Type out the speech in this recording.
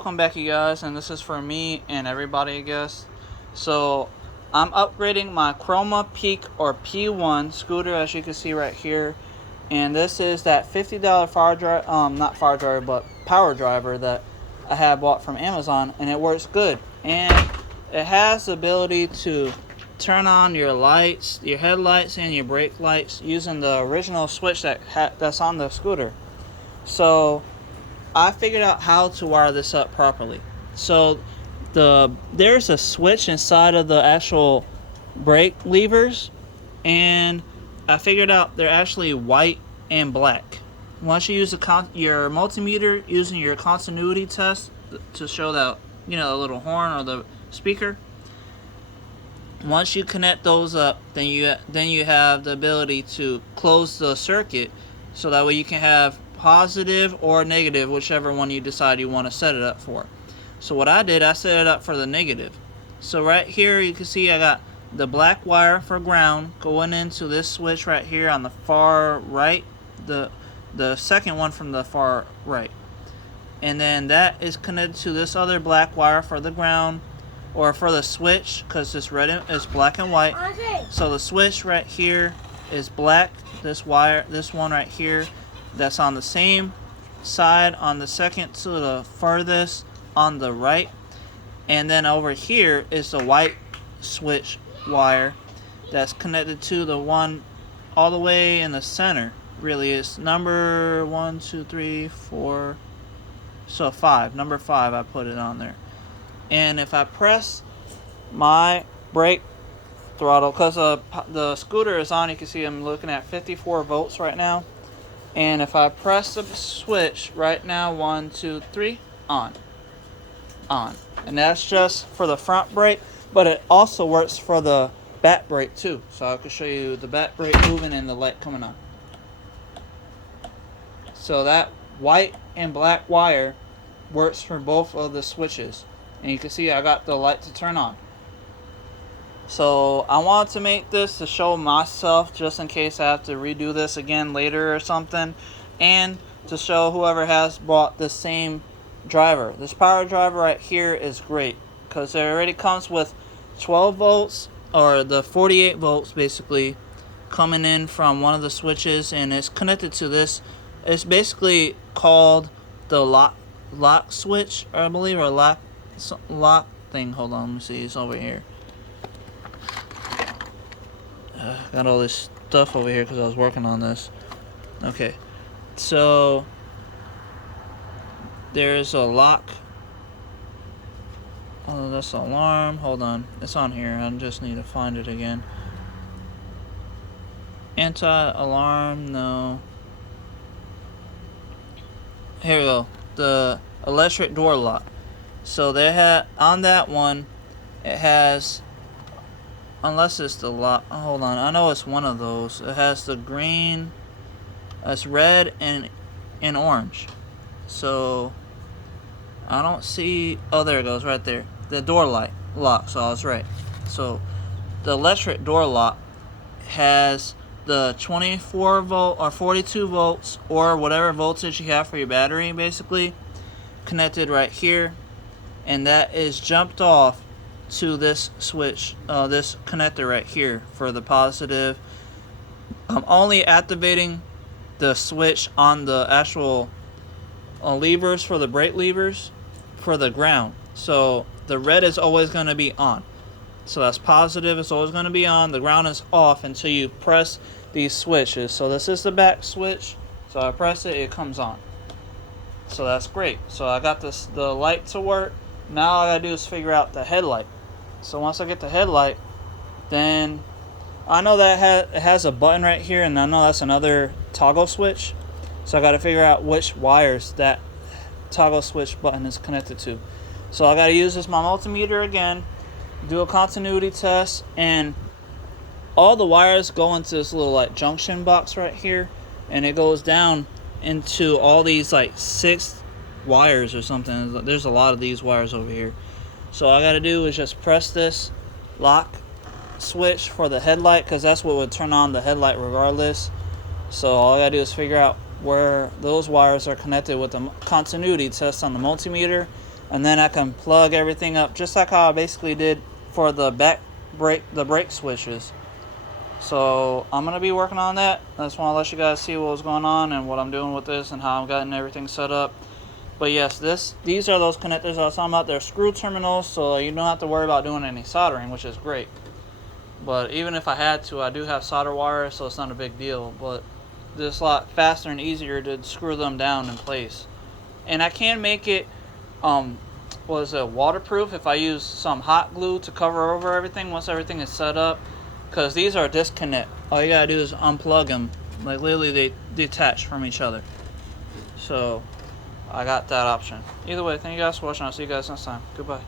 Welcome back, you guys, and this is for me and everybody, I guess. So I'm upgrading my Chroma Peak or P1 scooter, as you can see right here, and this is that $50 not fire driver, but power driver that I had bought from Amazon, and it works good. And it has the ability to turn on your lights, your headlights, and your brake lights using the original switch that's on the scooter. So I figured out how to wire this up properly. So there's a switch inside of the actual brake levers, and I figured out they're actually white and black. Once you use your multimeter using your continuity test to show that, the little horn or the speaker, once you connect those up, then you have the ability to close the circuit, so that way you can have positive or negative, whichever one you decide you want to set it up for. So what I did, I set it up for the negative. So right here you can see I got the black wire for ground going into this switch right here on the far right, the second one from the far right, and then that is connected to this other black wire for the ground, or for the switch, because this red is black and white. So the switch right here is black. This one right here, that's on the same side on the second to the furthest on the right, and then over here is the white switch wire that's connected to the one all the way in the center. Really is number 1, 2, 3, 4, so 5, number 5. I put it on there, and if I press my brake throttle, because the scooter is on, you can see I'm looking at 54 volts right now. And if I press the switch right now, 1, 2, 3, on. And that's just for the front brake, but it also works for the back brake too. So I can show you the back brake moving and the light coming on. So that white and black wire works for both of the switches. And you can see I got the light to turn on. So I wanted to make this to show myself, just in case I have to redo this again later or something, and to show whoever has bought the same driver. This power driver right here is great, because it already comes with 12 volts, or the 48 volts basically, coming in from one of the switches, and it's connected to this. It's basically called the lock switch, I believe, or lock thing. Hold on, let me see, it's over here. Got all this stuff over here because I was working on this. Okay, so there's a lock. Oh, that's an alarm. Hold on, it's on here. I just need to find it again. Anti-alarm, no. Here we go. The electric door lock. So they had on that one, it has, unless it's the lock, hold on, I know it's one of those. It has the green, it's red and orange. So I don't see, oh, there it goes right there, the door lock. So I was right. So the electric door lock has the 24 volt or 42 volts or whatever voltage you have for your battery, basically connected right here, and that is jumped off to this switch, this connector right here for the positive. I'm only activating the switch on the actual levers for the brake levers for the ground. So the red is always going to be on. So that's positive, it's always going to be on. The ground is off until you press these switches. So this is the back switch. So I press it, it comes on. So that's great. So I got the light to work. Now all I gotta do is figure out the headlight. So once I get the headlight, then I know that it has a button right here, and I know that's another toggle switch. So I got to figure out which wires that toggle switch button is connected to. So I got to use my multimeter again, do a continuity test, and all the wires go into this little junction box right here, and it goes down into all these 6 wires or something. There's a lot of these wires over here. So all I got to do is just press this lock switch for the headlight, because that's what would turn on the headlight regardless. So all I got to do is figure out where those wires are connected with the continuity test on the multimeter, and then I can plug everything up just like how I basically did for the brake switches. So I'm gonna be working on that. I just want to let you guys see what's going on and what I'm doing with this and how I'm getting everything set up. But yes, these are those connectors I was talking about. They're screw terminals, so you don't have to worry about doing any soldering, which is great. But even if I had to, I do have solder wire, so it's not a big deal. But it's a lot faster and easier to screw them down in place. And I can make it waterproof if I use some hot glue to cover over everything once everything is set up, because these are disconnect. All you gotta do is unplug them, like literally they detach from each other. So I got that option. Either way, thank you guys for watching. I'll see you guys next time. Goodbye.